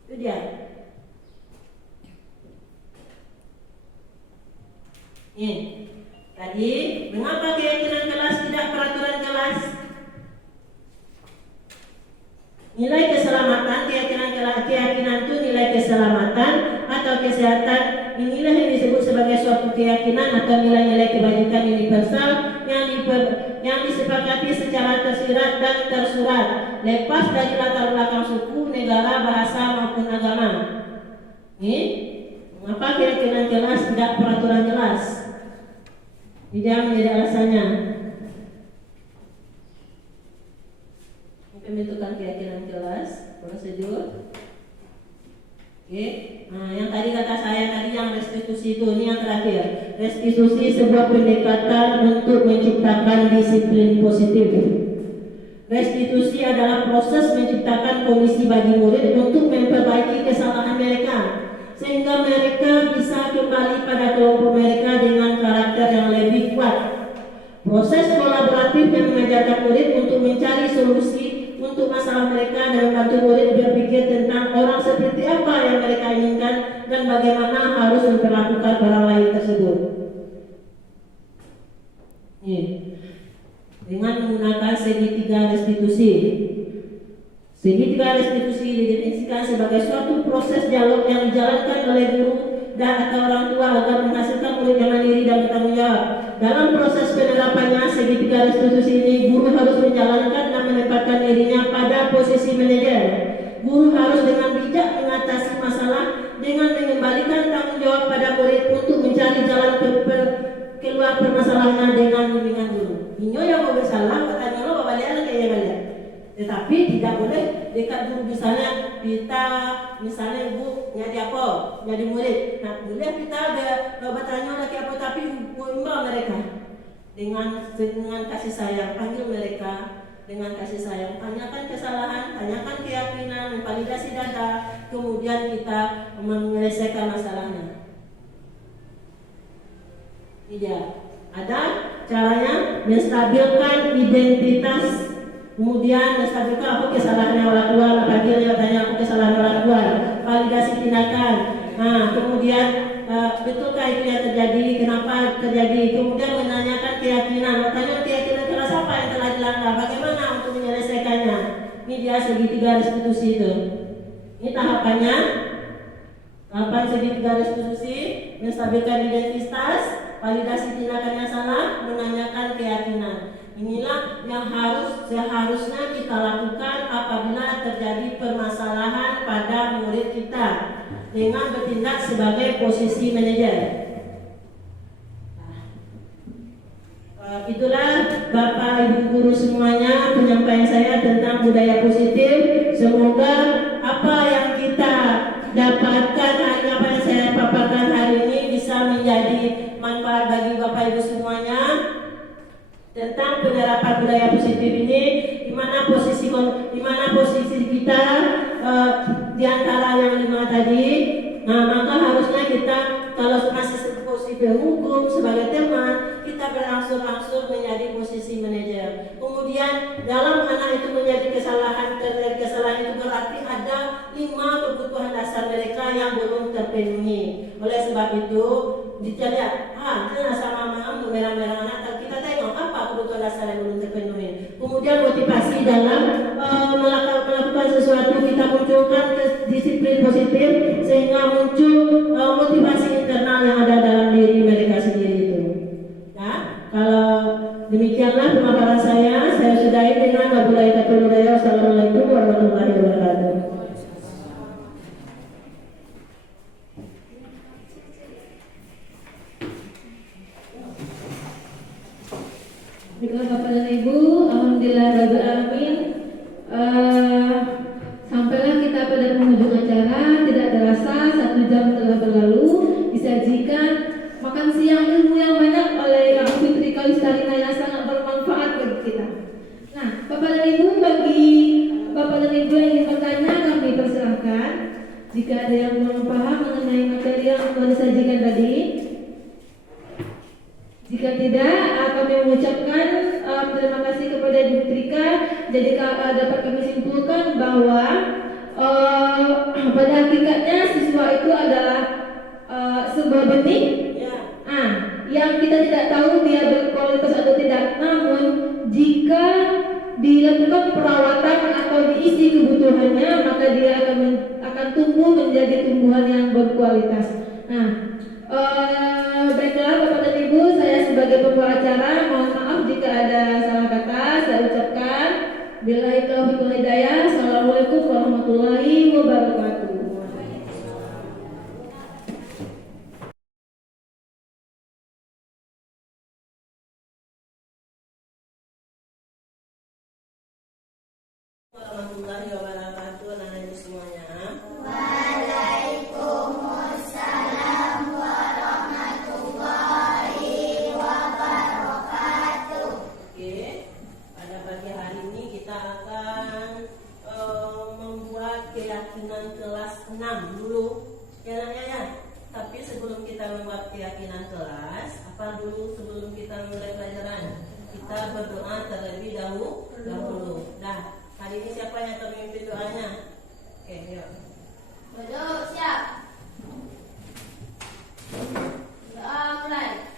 itu dia. Tadi, mengapa keyakinan kelas tidak peraturan kelas? Nilai keselamatan, keyakinan itu nilai keselamatan atau kesehatan. Inilah yang disebut sebagai suatu keyakinan atau nilai-nilai kebajikan universal yang disepakati secara tersirat dan tersurat, lepas dari latar belakang suku, negara, bahasa maupun agama. Mengapa keyakinan kelas tidak peraturan kelas? Tidak menjadi alasannya. Pembentukan keyakinan kelas, prosedur. Yang tadi kata saya tadi yang restitusi itu, ini yang terakhir. Restitusi sebuah pendekatan untuk menciptakan disiplin positif. Restitusi adalah proses menciptakan kondisi bagi murid untuk memperbaiki kesalahan mereka, sehingga mereka bisa kembali pada kelompok mereka dengan karakter yang lebih kuat. Proses kolaboratif yang mengajarkan murid untuk mencari solusi untuk masalah mereka dan membantu murid berpikir tentang orang seperti apa yang mereka inginkan dan bagaimana harus memperlakukan orang lain tersebut. Dengan menggunakan segitiga restitusi. Segitiga restitusi didefinisikan sebagai suatu proses dialog yang dijalankan oleh guru dan atau orang tua agar menghasilkan murid yang mandiri dan bertanggung jawab. Dalam proses penerapannya segitiga restitusi ini, guru harus menjalankan dan menempatkan dirinya pada posisi manajer. Guru harus dengan bijak mengatasi masalah dengan mengembalikan tanggung jawab pada murid untuk mencari jalan keluar permasalahannya dengan bimbingan guru. Inyo yang mau bersalah, katanya lo balik kayak balik. Tetapi tidak boleh dekat guru, misalnya kita, misalnya ibu nyari apa, nyari murid. Nah, boleh kita bertanya lagi apa, tapi imbau mereka dengan kasih sayang, panggil mereka dengan kasih sayang, tanyakan kesalahan, tanyakan keyakinan, validasi data, kemudian kita menyelesaikan masalahnya. Tidak ada caranya menstabilkan identitas. Kemudian menstabilkan apa kesalahan orang tua, panggilnya tanya apa kesalahan orang tua, validasi tindakan. Kemudian betulkah itu yang terjadi, kenapa terjadi, kemudian menanyakan keyakinan, tanya keyakinan kelas apa yang telah dilanggar, bagaimana untuk menyelesaikannya. Ini dia segitiga restitusi itu. Ini tahapannya. Tahapan segitiga restitusi, menstabilkan identitas, validasi tindakan yang salah, menanyakan keyakinan. Inilah yang seharusnya kita lakukan apabila terjadi permasalahan pada murid kita dengan bertindak sebagai posisi manajer. Itulah Bapak Ibu guru semuanya penyampaian saya tentang budaya positif. Semoga apa yang kita dapatkan hari apa yang saya paparkan hari ini bisa menjadi manfaat bagi Bapak Ibu semuanya tentang penerapan budaya positif ini, di mana posisi kita di antara yang 5 tadi. Nah, maka harusnya kita kalau masih posisi hukum sebagai teman, kita berangsur-angsur menjadi posisi manajer. Kemudian dalam anak itu terjadi kesalahan itu berarti ada 5 kebutuhan dasar mereka yang belum terpenuhi. Oleh sebab itu, dicari sama mama merah-merah anak, kita tengok apa kebutuhan dasar yang belum terpenuhi. Kemudian motivasi dalam melakukan sesuatu, kita munculkan disiplin positif sehingga muncul motivasi internal yang ada dalam diri mereka sendiri itu. Nah, kalau demikianlah pemaparan saya sudahi dengan wabillahi taufiq wal hidayah. Wassalamualaikum warahmatullahi wabarakatuh. Baiklah Bapak dan Ibu, alhamdulillah rabbil alamin. Sampailah kita pada penghujung acara. Tidak Jika ada yang belum paham mengenai materi yang telah disajikan tadi, jika tidak, kami mengucapkan terima kasih kepada Ibu Trika. Jadi dapat kami simpulkan bahwa pada hakikatnya siswa itu adalah sebuah benih yang kita tidak tahu dia berkualitas atau tidak. Namun jika dilakukan perawatan atau diisi kebutuhannya, maka dia akan tumbuh menjadi tumbuhan yang berkualitas. Baiklah Bapak dan Ibu, saya sebagai pembawa acara mohon maaf jika ada salah kata. Saya ucapkan billahi taufiq wal hidayah. Assalamualaikum warahmatullahi wabarakatuh. Warahmatullahi wabarakatuh, anak-anak ibu semuanya. Oke, pada pagi hari ini kita akan membuat keyakinan kelas 6 dulu, ya nak ya. Tapi sebelum kita membuat keyakinan kelas, apa dulu sebelum kita mulai pelajaran? Kita berdoa terlebih dahulu. Nah, hari ini siapa yang akan memimpin doanya? Oke, yuk. Duduk, siap. Doa mulai.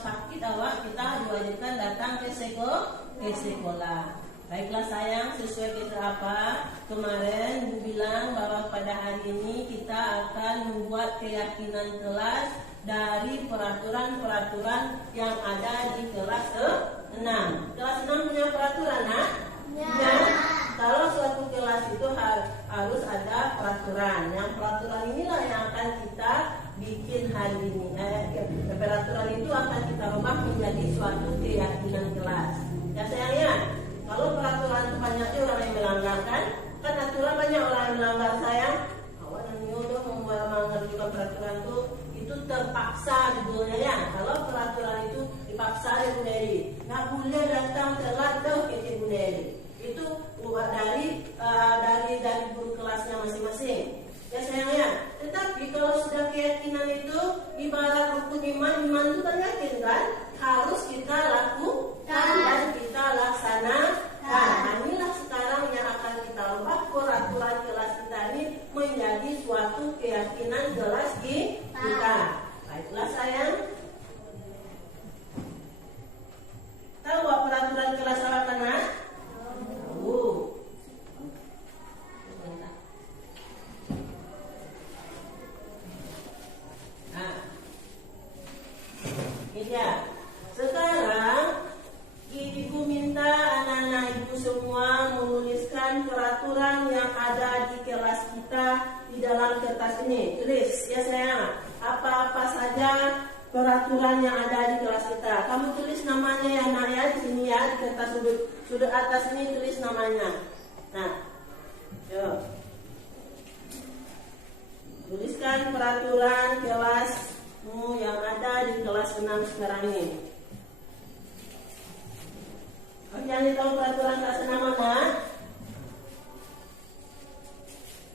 Sakit awak, kita diwajibkan datang ke sekolah. Baiklah sayang, sesuai kita kemarin Bu bilang bahwa pada hari ini kita akan membuat keyakinan kelas dari peraturan-peraturan yang ada di kelas 6. Kelas 6 punya peraturan, nak? Ya. Kalau suatu kelas itu harus ada peraturan. Yang peraturan inilah yang akan kita peraturan itu terpaksa judulnya ya. Kalau peraturan itu dipaksa ya Bu Neri, nggak boleh datang telat tuh ke Bu Neri. Itu dari guru kelasnya masing-masing. Ya sayangnya. Tetapi kalau sudah keyakinan itu ibarat rukun iman itu kan yakin kan harus kita lakukan dan kita laksanakan. Nah, inilah sekarang yang akan kita ubah peraturan kelas kita ini menjadi suatu keyakinan kelas kita. Baiklah sayang. Tahu apa peraturan kelas apa anak? Ya, sekarang ibu minta anak-anak ibu semua menuliskan peraturan yang ada di kelas kita di dalam kertas ini. Tulis ya sayang, apa-apa saja peraturan yang ada di kelas kita. Kamu tulis namanya ya nak ya di sini ya, di kertas sudut atas ini tulis namanya. Nah, yuk. Tuliskan peraturan kelas yang ada di kelas 6 sekarang ini. Kalian tahu peraturan kelas 6 mana?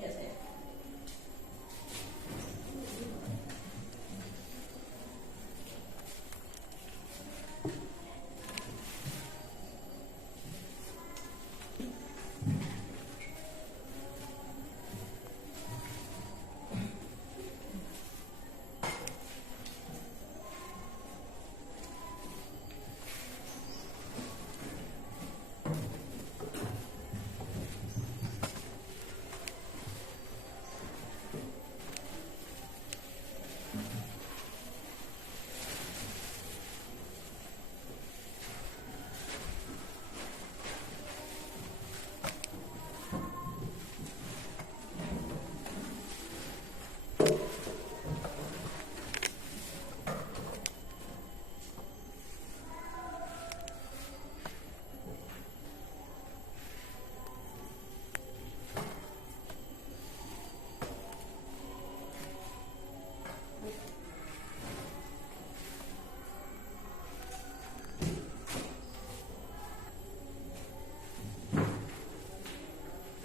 Ya, saya.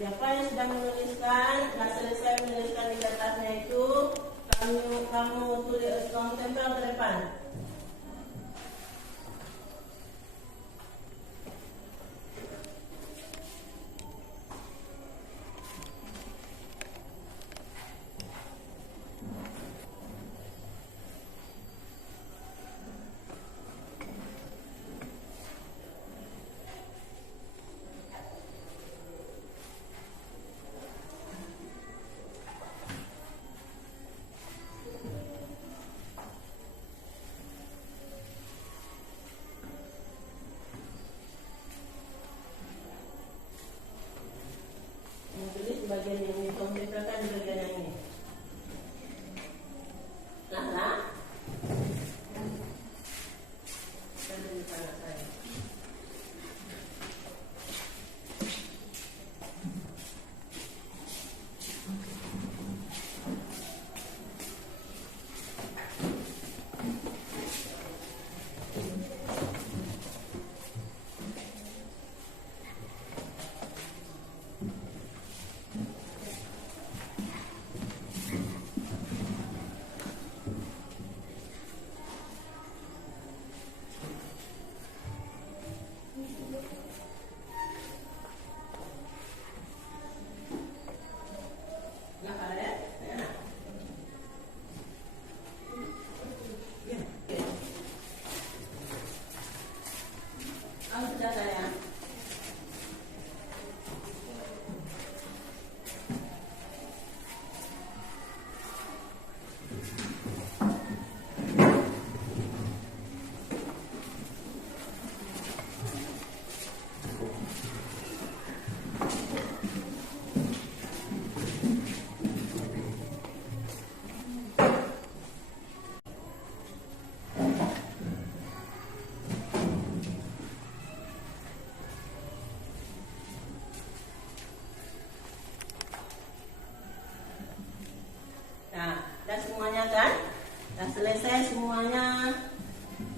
Siapa yang sudah menuliskan, sudah selesai menuliskan di kertasnya itu, kamu tulis, kamu tempel ke depan. semuanya kan? Sudah selesai semuanya.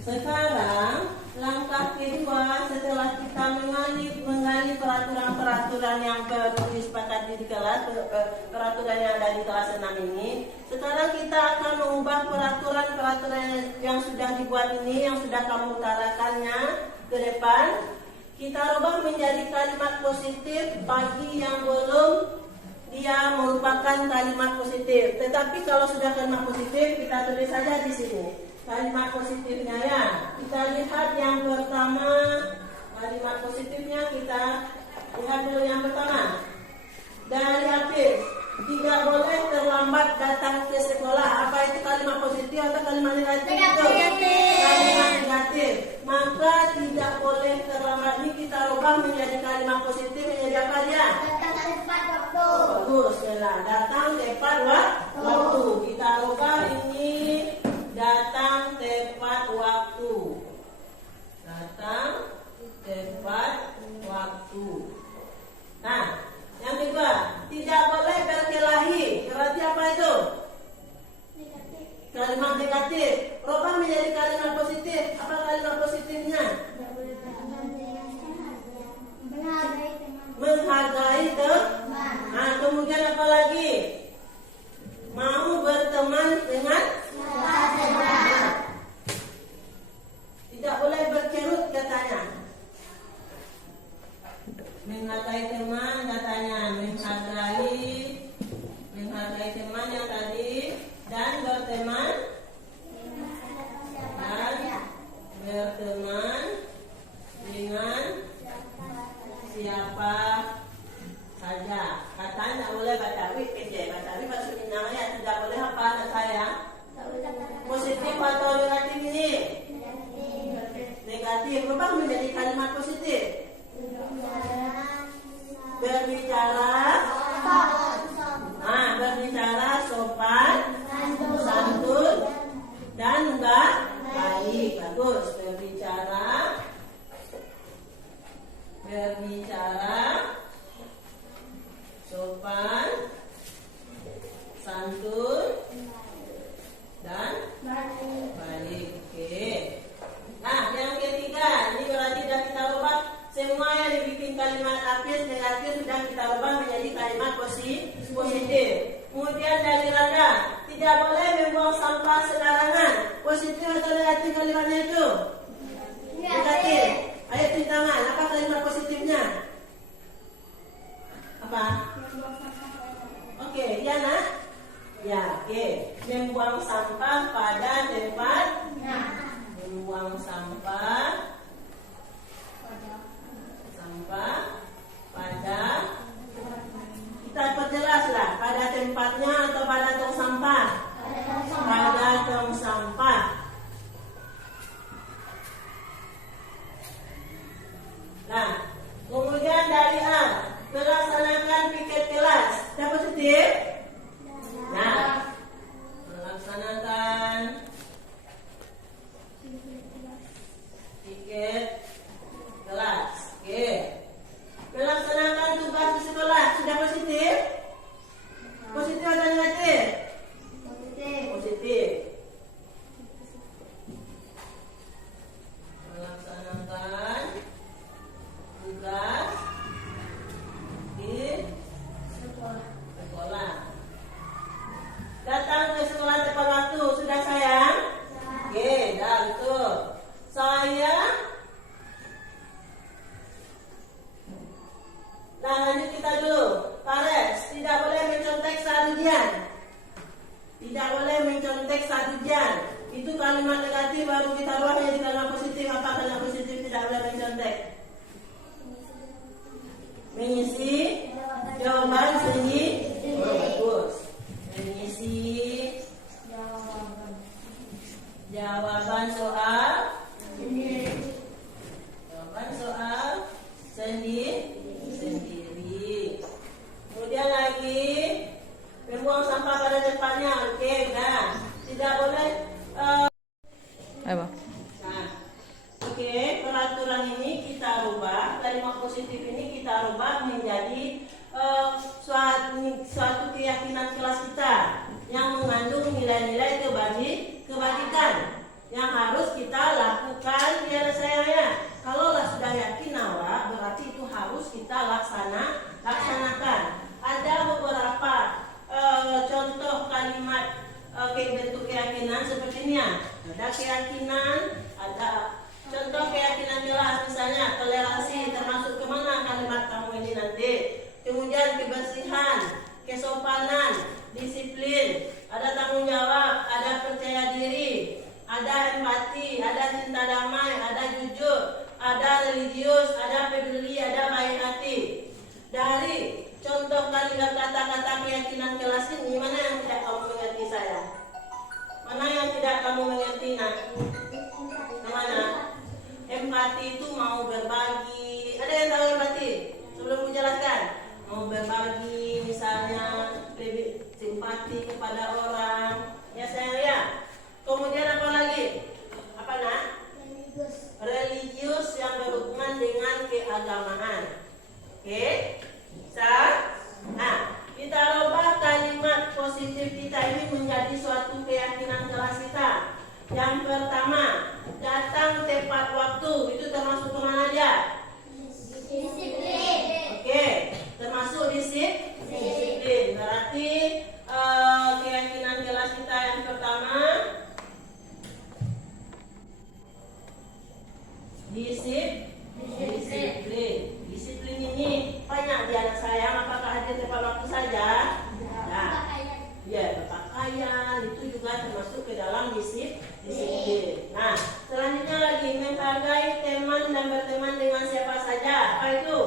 Sekarang langkah kedua setelah kita menggali peraturan-peraturan yang perlu disepakati di kelas, peraturan yang ada di kelas 6 ini. Sekarang kita akan mengubah peraturan-peraturan yang sudah dibuat ini, yang sudah kamu utarakannya ke depan. Kita rubah menjadi kalimat positif bagi yang belum dia merupakan kalimat positif. Tetapi kalau sudah kalimat positif, kita tulis saja di sini kalimat positifnya ya. Kita lihat yang pertama, kalimat positifnya kita lihat dulu yang pertama. Dari Hafiz, tidak boleh terlambat datang ke sekolah. Apa itu kalimat positif atau kalimat negatif? Kalimat negatif. Maka tidak boleh terlambat. Ini kita rubah menjadi kalimat positif menjadi apa dia? Bagus, datang tepat waktu. Kita rubah ini datang tepat waktu. Datang tepat waktu. Nah, yang kedua, tidak boleh berkelahi. Berarti apa itu? Kalimat negatif. Rubah menjadi kalimat positif. Apa kalimat positifnya? Menghargai teman. Nah, kemudian apa lagi? Mau berteman dengan tidak boleh berkerut katanya. Menghargai teman katanya, menghargai teman yang tadi, dan berteman dengan siapa saja. Katanya tidak boleh batawi maksudnya tidak boleh apa anak saya? Positif atau negatif ini? Negatif. Rubah menjadi kalimat positif. Berbicara sopan, santun, dan baik. Bagus. Berbicara sopan, santun, dan baik. Oke. Nah, yang ketiga, ini berarti sudah kita rubah semua yang dibikin kalimat Hafiz negatif sudah kita rubah menjadi kalimat positif. Kemudian dari Randa, tidak boleh membuang sampah sembarangan. Positif atau negatif kalimatnya itu? Negatif. Ayo tulis tangan. Apa kalimat positifnya? Apa? Oke, ya nak? Ya, oke. Membuang sampah pada tempatnya. Membuang sampah pada, kita perjelaslah, pada tempatnya atau pada tong sampah? Pada tong sampah. Nah, kemudian dari A, melaksanakan piket kelas. Sudah positif? Nah, melaksanakan piket kelas. Oke. Melaksanakan tugas di sekolah. Sudah positif? Positif atau negatif? Positif. Melaksanakan tugas di sekolah. Datang ke sekolah tepat waktu. Sudah sayang? Oke, dah betul. Saya. Nah, lanjut kita dulu. Pares, tidak boleh mencontek saat ujian. Tidak boleh mencontek saat ujian. Itu kalimat negatif baru kita rubah menjadi kalimat positif. Apa kalimat positif tidak boleh mencontek? Mengisi jawaban sendiri. Bagus. Mengisi jawaban soal sendiri. Kemudian lagi membuang sampah pada tempatnya. Oke, nah tidak boleh. Nah, oke, peraturan ini kita rubah. Kalimat positif ini kita rubah menjadi suatu keyakinan kelas kita yang mengandung nilai nilai-nilai kebajikan yang harus kita lakukan ya sayangnya. Kalaulah sudah yakin awak, berarti itu harus kita laksanakan. Ada beberapa contoh kalimat bentuk keyakinan seperti ini ya. Ada keyakinan, ada contoh keyakinan jelas, misalnya toleransi, termasuk kemana kalimat kamu ini nanti. Kemudian kebersihan, kesopanan, disiplin, ada tanggung jawab, ada percaya diri, ada empati, ada cinta damai, ada jujur, ada religius, ada peduli, ada baik hati. Dari contoh kalimat kata-kata keyakinan kelas ini, mana yang tidak kamu mengerti saya? Mana yang tidak kamu mengerti nak? Mana? Empati itu mau berbagi. Ada yang tahu empati? Sebelum ku jelaskan, mau berbagi, misalnya lebih simpati kepada orang. Ya sayang ya. Kemudian apa lagi? Apa nak? Religius yang berhubungan dengan keagamaan. Oke? Nah, kita rubah kalimat positif kita ini menjadi suatu keyakinan kelas kita. Yang pertama, datang tepat waktu. Itu termasuk kemana dia? Disiplin. Oke, termasuk disiplin. Berarti keyakinan kelas kita yang pertama, disiplin. Disiplin ini banyak di anak saya. Apakah hadir tepat waktu saja? Nah, ya, berpakaian itu juga termasuk ke dalam disiplin. Nah, selanjutnya lagi menghargai teman dan berteman dengan siapa saja. Apa itu?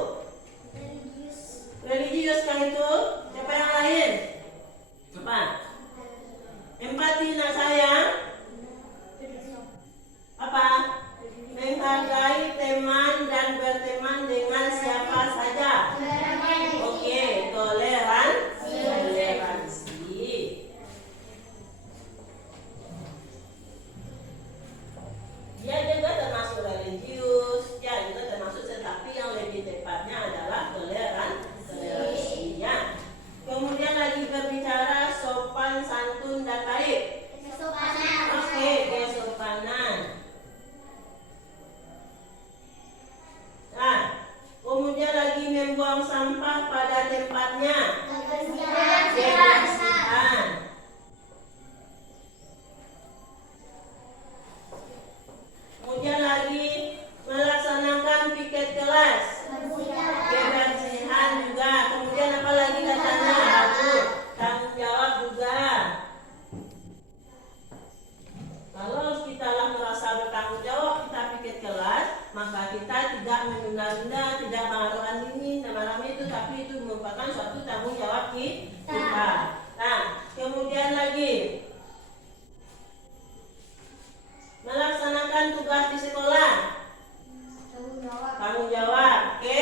Religius kah itu? Siapa yang lain? Apa? Empati nak sayang? Apa? Menghargai teman dan berteman dengan siapa saja. Oke, toleransi. Dia juga termasuk religius, ya juga termasuk, tetapi yang lebih tepatnya adalah toleransi. Ya. Kemudian lagi berbicara sopan, santun dan baik. Oke, kesopanan. Nah, kemudian lagi membuang sampah pada tempatnya. Kebersihan. Kemudian lagi melaksanakan piket kelas. Kebersihan juga. Kemudian apa lagi katanya? Tanggung jawab juga. Kalau kita lah merasa bertanggung jawab, kita piket kelas, maka kita tidak menunda-nunda, tidak mengaruhkan dini dan malam itu, tapi itu merupakan suatu tanggung jawab kita. Nah, kemudian lagi melaksanakan tugas di sekolah. Tanggung jawab, oke?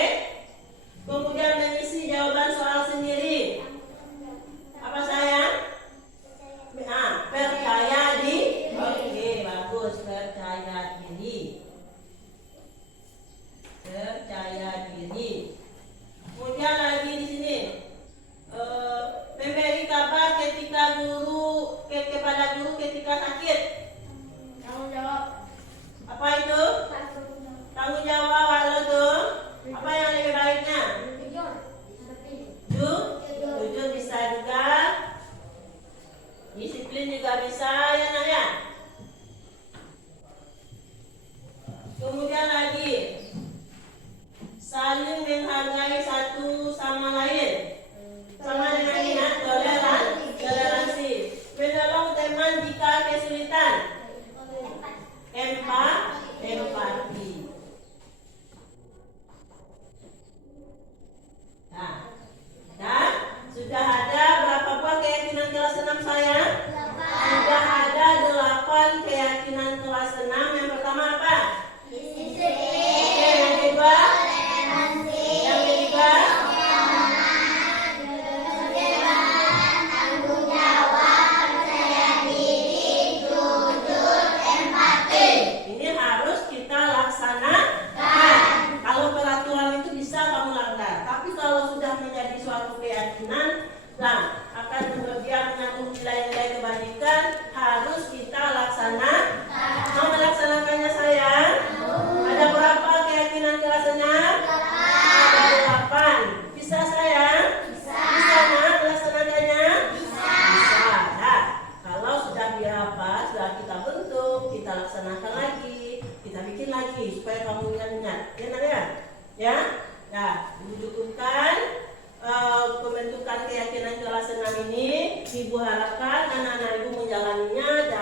Kemudian mengisi jawaban soal sendiri. Apa sayang? Percaya diri. Oke, bagus, percaya diri. Percaya diri. Kemudian lagi di sini memberi kabar ketika kepada guru ketika sakit. Tanggung jawab. Apa itu? Tanggung jawab. Halo tuh. Apa yang lebih baiknya? Jujur bisa juga. Disiplin juga bisa ya nak ya. Kemudian lagi saling menghargai satu sama lain. Sama dengan ingat toleransi. Menolong teman jika kesulitan. Empati. Nah, dan sudah ada berapa buah keyakinan kelas 6 saya? Sudah ada 8 keyakinan kelas 6. Yang pertama apa? Oke, yang kedua? Yang ketiga? Ini harus kita laksanakan. Kalau peraturan itu bisa kamu langgar, tapi kalau sudah menjadi suatu keyakinan, nah akan berlebihan mengandung nilai-nilai kebajikan,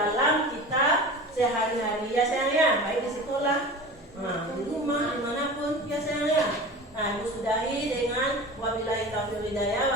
dalam kita sehari-hari ya sayang ya, baik di sekolah, di rumah, dimanapun ya sayang ya. Nah, Ibu sudahi dengan wabillahi taufiq wal hidayah.